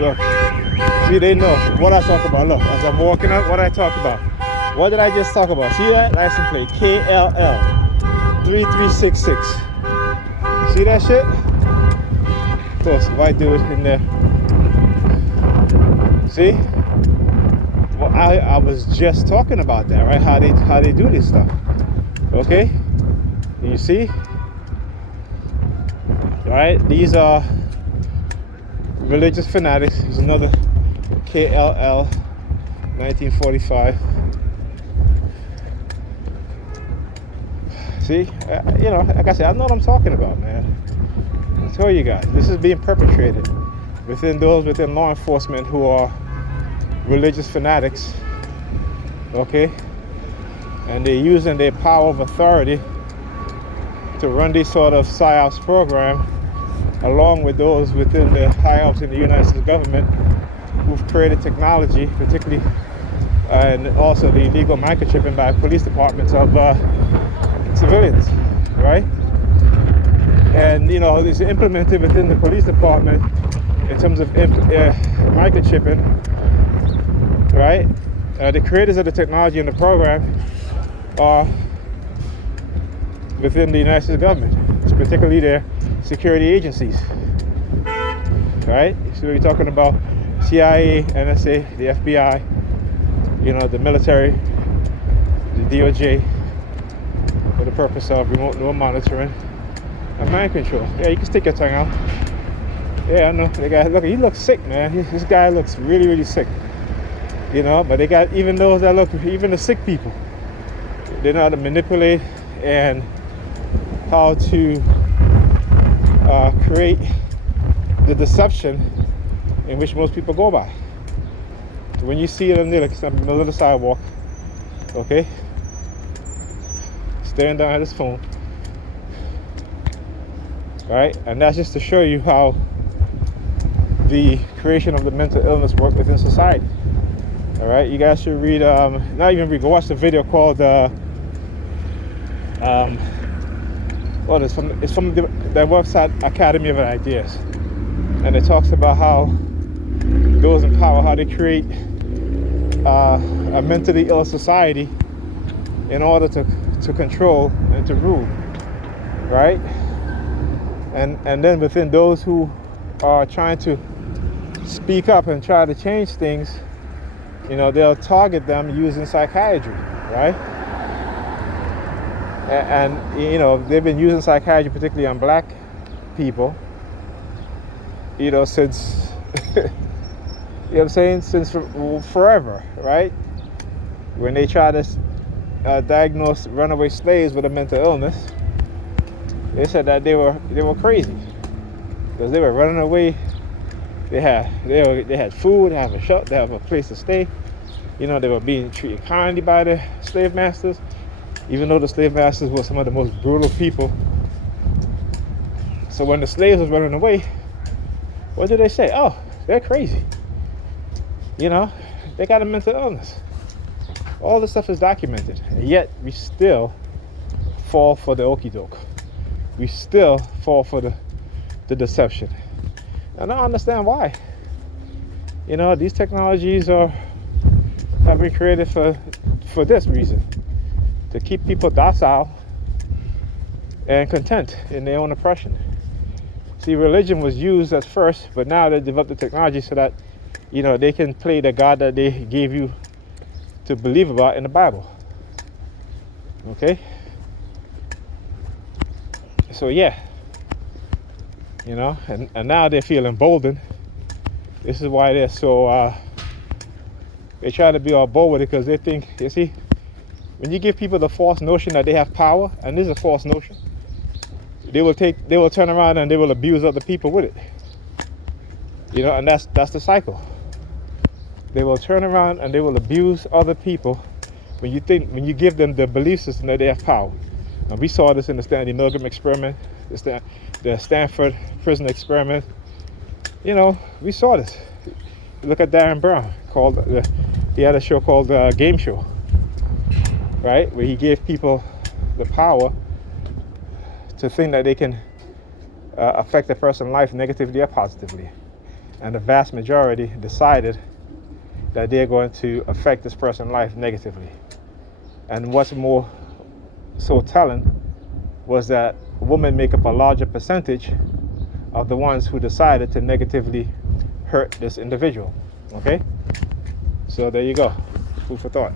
Look. See, they know what I talk about. Look, as I'm walking up, what I talk about. What did I just talk about? See that? License plate KLL 3366. See that shit? Of course, white dude in there. See? Well, I was just talking about that, right? How they do this stuff. Okay? You see? Right? These are religious fanatics. There's another KLL 1945. See? You know, like I said, I know what I'm talking about, man. I tell you guys, this is being perpetrated within law enforcement who are religious fanatics, okay? And they're using their power of authority to run this sort of PSYOPs program, along with those within the high-ups in the United States government who've created technology, particularly, and also the illegal microchipping by police departments of civilians, right? And you know, it's implemented within the police department in terms of microchipping, right? The creators of the technology and the program are within the United States government, particularly their security agencies, right? So we're talking about CIA, NSA, the FBI, you know, the military, the DOJ, for the purpose of remote monitoring and mind control. Yeah, you can stick your tongue out. Yeah, I know. The guy, look, he looks sick, man. This guy looks really, really sick. You know, but they got even those that look, even the sick people, they know how to manipulate and how to create the deception in which most people go by. So when you see them there, like in the middle of the sidewalk, okay, staring down at his phone, right? And that's just to show you how the creation of the mental illness work within society. All right, you guys should read, not even read, go watch the video called, it's from the website Academy of Ideas. And it talks about how those in power, how they create a mentally ill society in order to control and to rule, right? And then within those who are trying to speak up and try to change things, you know, they'll target them using psychiatry, right? And you know, they've been using psychiatry particularly on black people, you know, since you know what I'm saying, since forever, right? When they try to diagnose runaway slaves with a mental illness, they said that they were crazy because they were running away. They had food, they have a shelter, they have a place to stay. You know, they were being treated kindly by the slave masters, even though the slave masters were some of the most brutal people. So when the slaves was running away, what did they say? Oh, they're crazy. You know, they got a mental illness. All this stuff is documented, and yet we still fall for the okie doke. We still fall for the deception. And I understand why. You know, these technologies have been created for this reason, to keep people docile and content in their own oppression. See, religion was used at first, but now they developed the technology so that, you know, they can play the God that they gave you to believe about in the Bible. Okay? So yeah, you know, and now they feel emboldened. This is why they're so, they try to be all bold with it, because they think, you see, when you give people the false notion that they have power, and this is a false notion, they will turn around and they will abuse other people with it. You know, and that's the cycle. They will turn around and they will abuse other people when you give them the belief system that they have power. And we saw this in the Milgram experiment, the Stanford prison experiment. You know, we saw this. Look at Darren Brown. He had a show called Game Show, right? Where he gave people the power to think that they can affect a person's life negatively or positively. And the vast majority decided that they're going to affect this person's life negatively. And what's more so telling was that women make up a larger percentage of the ones who decided to negatively hurt this individual. Okay? So there you go. Food for thought.